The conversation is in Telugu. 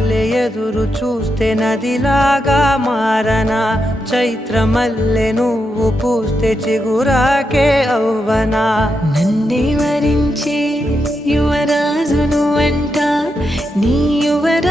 మల్లె ఎదురు చూస్తే నదిలాగా మారనా, చైత్ర మల్లె నువ్వు పూస్తే చిగురాకే అవ్వనా. నన్నే వరించే యువరాజును అంట నీ యువరా